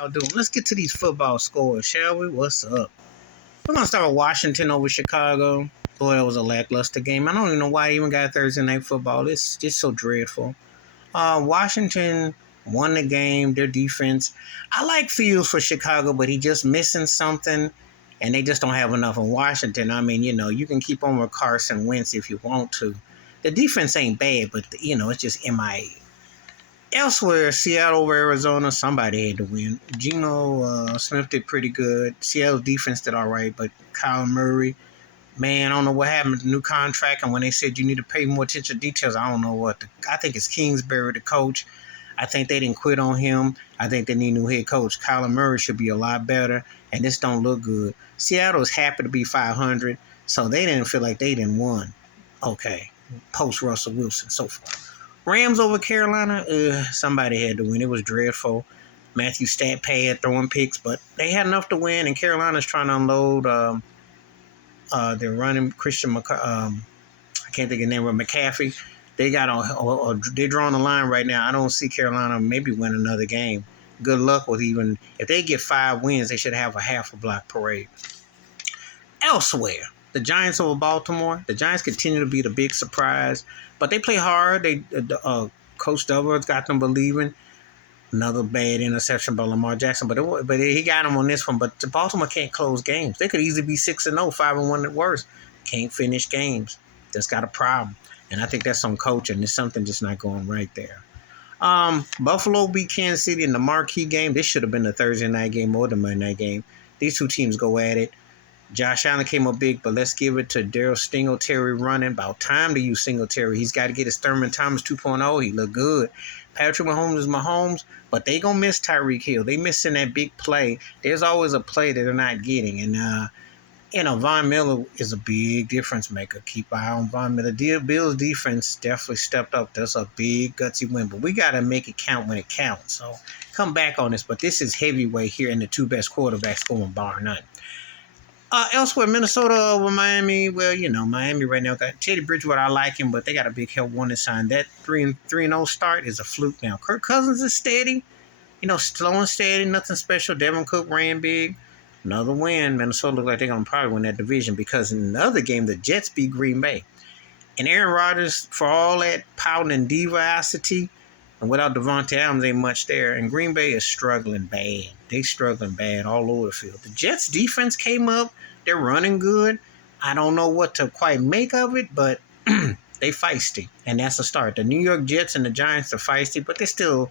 Y'all doing? Let's get to these football scores, shall we? What's up? We're gonna start with Washington over Chicago. Boy, that was a lackluster game. I don't even know why they even got Thursday night football. It's just so dreadful. Washington won the game. Their defense. I like Fields for Chicago, but he just missing something, and they just don't have enough in Washington. I mean, you can keep on with Carson Wentz if you want to. The defense ain't bad, but it's just MIA. Elsewhere, Seattle over Arizona, somebody had to win. Geno Smith did pretty good. Seattle's defense did all right, but Kyle Murray, man, I don't know what happened to the new contract. And when they said you need to pay more attention to details, I don't know what. I think it's Kingsbury, the coach. I think they didn't quit on him. I think they need a new head coach. Kyler Murray should be a lot better, and this don't look good. Seattle is happy to be 500, so they didn't feel like they didn't won. Okay, post Russell Wilson, so forth. Rams over Carolina, somebody had to win. It was dreadful. Matthew Stafford throwing picks, but they had enough to win, and Carolina's trying to unload their running Christian I can't think of the name of McCaffrey. They got they're drawing the line right now. I don't see Carolina maybe win another game. Good luck with even if they get 5 wins, they should have a half a block parade. Elsewhere, the Giants over Baltimore. The Giants continue to be the big surprise, but they play hard. Coach Douglas got them believing. Another bad interception by Lamar Jackson, but he got them on this one. But Baltimore can't close games. They could easily be 6-0, 5-1 at worst. Can't finish games. That's got a problem, and I think that's some coaching. There's something just not going right there. Buffalo beat Kansas City in the marquee game. This should have been the Thursday night game or the Monday night game. These two teams go at it. Josh Allen came up big, but let's give it to Daryl Singletary running. About time to use Singletary. He's got to get his Thurman Thomas 2.0. He looked good. Patrick Mahomes is Mahomes, but they going to miss Tyreek Hill. They missing that big play. There's always a play that they're not getting. And, Von Miller is a big difference maker. Keep an eye on Von Miller. Bills defense definitely stepped up. That's a big, gutsy win, but we got to make it count when it counts. So come back on this, but this is heavyweight here, and the two best quarterbacks going bar none. Elsewhere, Minnesota over Miami. Well, Miami right now got Teddy Bridgewater. I like him, but they got a big help warning sign. That 3-0 start is a fluke now. Kirk Cousins is steady, slow and steady, nothing special. Devin Cook ran big. Another win. Minnesota look like they're going to probably win that division because in the other game, the Jets beat Green Bay. And Aaron Rodgers, for all that pouting and diva-acity, and without Devontae Adams, ain't much there. And Green Bay is struggling bad. They struggling bad all over the field. The Jets' defense came up. They're running good. I don't know what to quite make of it, but they feisty. And that's a start. The New York Jets and the Giants are feisty, but they're still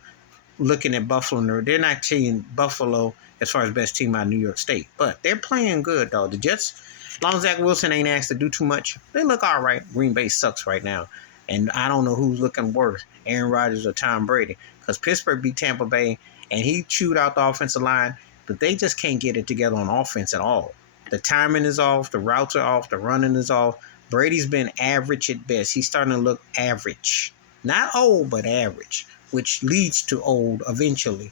looking at Buffalo. They're not seeing Buffalo as far as best team out of New York State. But they're playing good, though. The Jets, as long as Zach Wilson ain't asked to do too much, they look all right. Green Bay sucks right now. And I don't know who's looking worse, Aaron Rodgers or Tom Brady, because Pittsburgh beat Tampa Bay, and he chewed out the offensive line, but they just can't get it together on offense at all. The timing is off, the routes are off, the running is off. Brady's been average at best. He's starting to look average. Not old, but average, which leads to old eventually.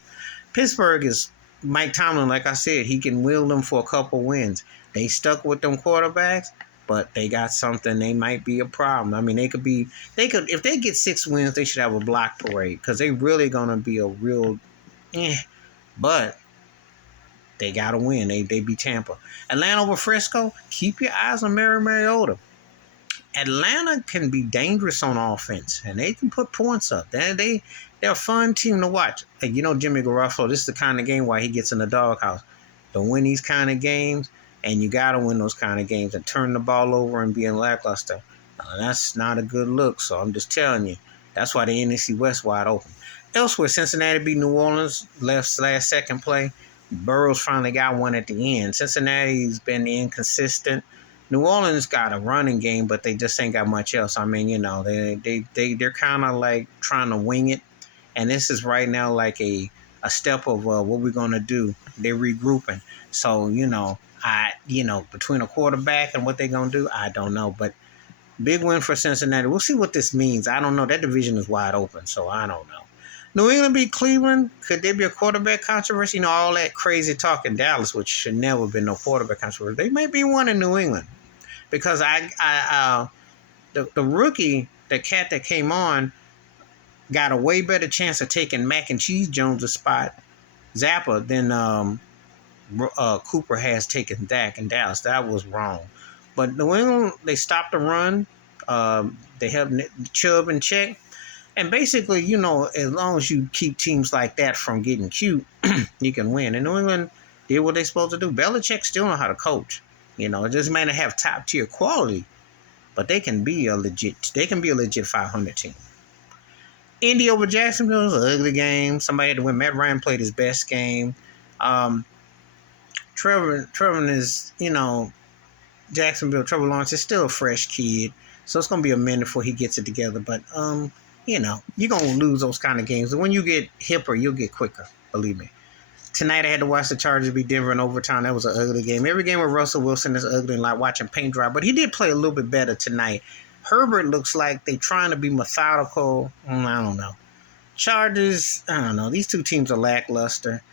Pittsburgh is Mike Tomlin, like I said, he can will them for a couple wins. They stuck with them quarterbacks, but they got something. They might be a problem. I mean, if they get 6 wins, they should have a block parade because they really going to be a real, but they got to win. They beat Tampa. Atlanta over Frisco, keep your eyes on Mariota. Atlanta can be dangerous on offense, and they can put points up. They're a fun team to watch. Hey, Jimmy Garoppolo, this is the kind of game why he gets in the doghouse. To win these kind of games, and you got to win those kind of games and turn the ball over and be lackluster. That's not a good look, so I'm just telling you. That's why the NFC West wide open. Elsewhere, Cincinnati beat New Orleans, last second play. Burrows finally got one at the end. Cincinnati's been inconsistent. New Orleans got a running game, but they just ain't got much else. I mean, they're kind of like trying to wing it, and this is right now like a step of what we're gonna do. They're regrouping, so between a quarterback and what they're gonna do, I don't know. But big win for Cincinnati. We'll see what this means. I don't know. That division is wide open, so I don't know. New England beat Cleveland. Could there be a quarterback controversy? All that crazy talk in Dallas, which should never have been no quarterback controversy. They may be one in New England because the rookie, the cat that came on, got a way better chance of taking Mac and Cheese Jones' spot Zappa, then Cooper has taken Dak in Dallas. That was wrong. But New England, they stopped the run. They have Chubb in check. And basically, as long as you keep teams like that from getting cute, you can win. And New England did what they're supposed to do. Belichick still know how to coach. It just may not have top tier quality, but they can be a legit 500 team. Indy over Jacksonville was an ugly game. Somebody had to win. Matt Ryan played his best game. Trevor is, Jacksonville, Trevor Lawrence is still a fresh kid. So it's going to be a minute before he gets it together. But, you're going to lose those kind of games. And when you get hipper, you'll get quicker. Believe me. Tonight I had to watch the Chargers beat Denver in overtime. That was an ugly game. Every game with Russell Wilson is ugly and like watching paint dry. But he did play a little bit better tonight. Herbert looks like they're trying to be methodical. I don't know. Chargers, I don't know. These two teams are lackluster.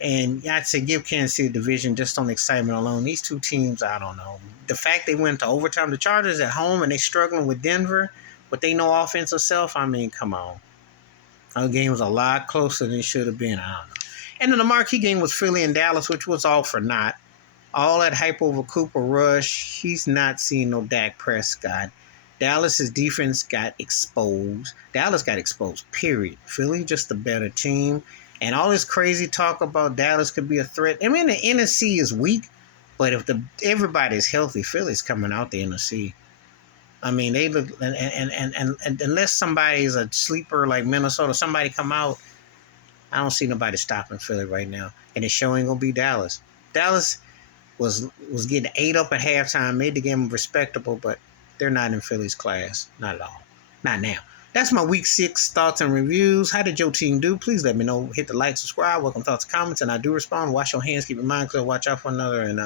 And I'd say give Kansas City a division just on excitement alone. These two teams, I don't know. The fact they went to overtime, the Chargers at home, and they struggling with Denver, but they know offensive self. I mean, come on. Our game was a lot closer than it should have been. I don't know. And then the marquee game was Philly and Dallas, which was all for naught. All that hype over Cooper Rush. He's not seeing no Dak Prescott. Dallas's defense got exposed. Dallas got exposed, period. Philly just a better team. And all this crazy talk about Dallas could be a threat. I mean, the NFC is weak, but if everybody's healthy, Philly's coming out the NFC. I mean, they look and unless somebody is a sleeper like Minnesota, somebody come out, I don't see nobody stopping Philly right now. And it's showing gonna be Dallas. Dallas was getting 8 up at halftime, made the game respectable, but they're not in Philly's class. Not at all. Not now. That's my week 6 thoughts and reviews. How did your team do? Please let me know. Hit the like, subscribe, welcome thoughts and comments, and I do respond. Wash your hands, keep your mind clear, watch out for another. And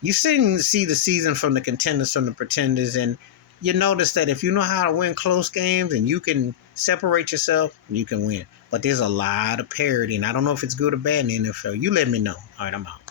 you see the season from the contenders, from the pretenders, and you notice that if you know how to win close games and you can separate yourself, you can win. But there's a lot of parity, and I don't know if it's good or bad in the NFL. You let me know. All right, I'm out.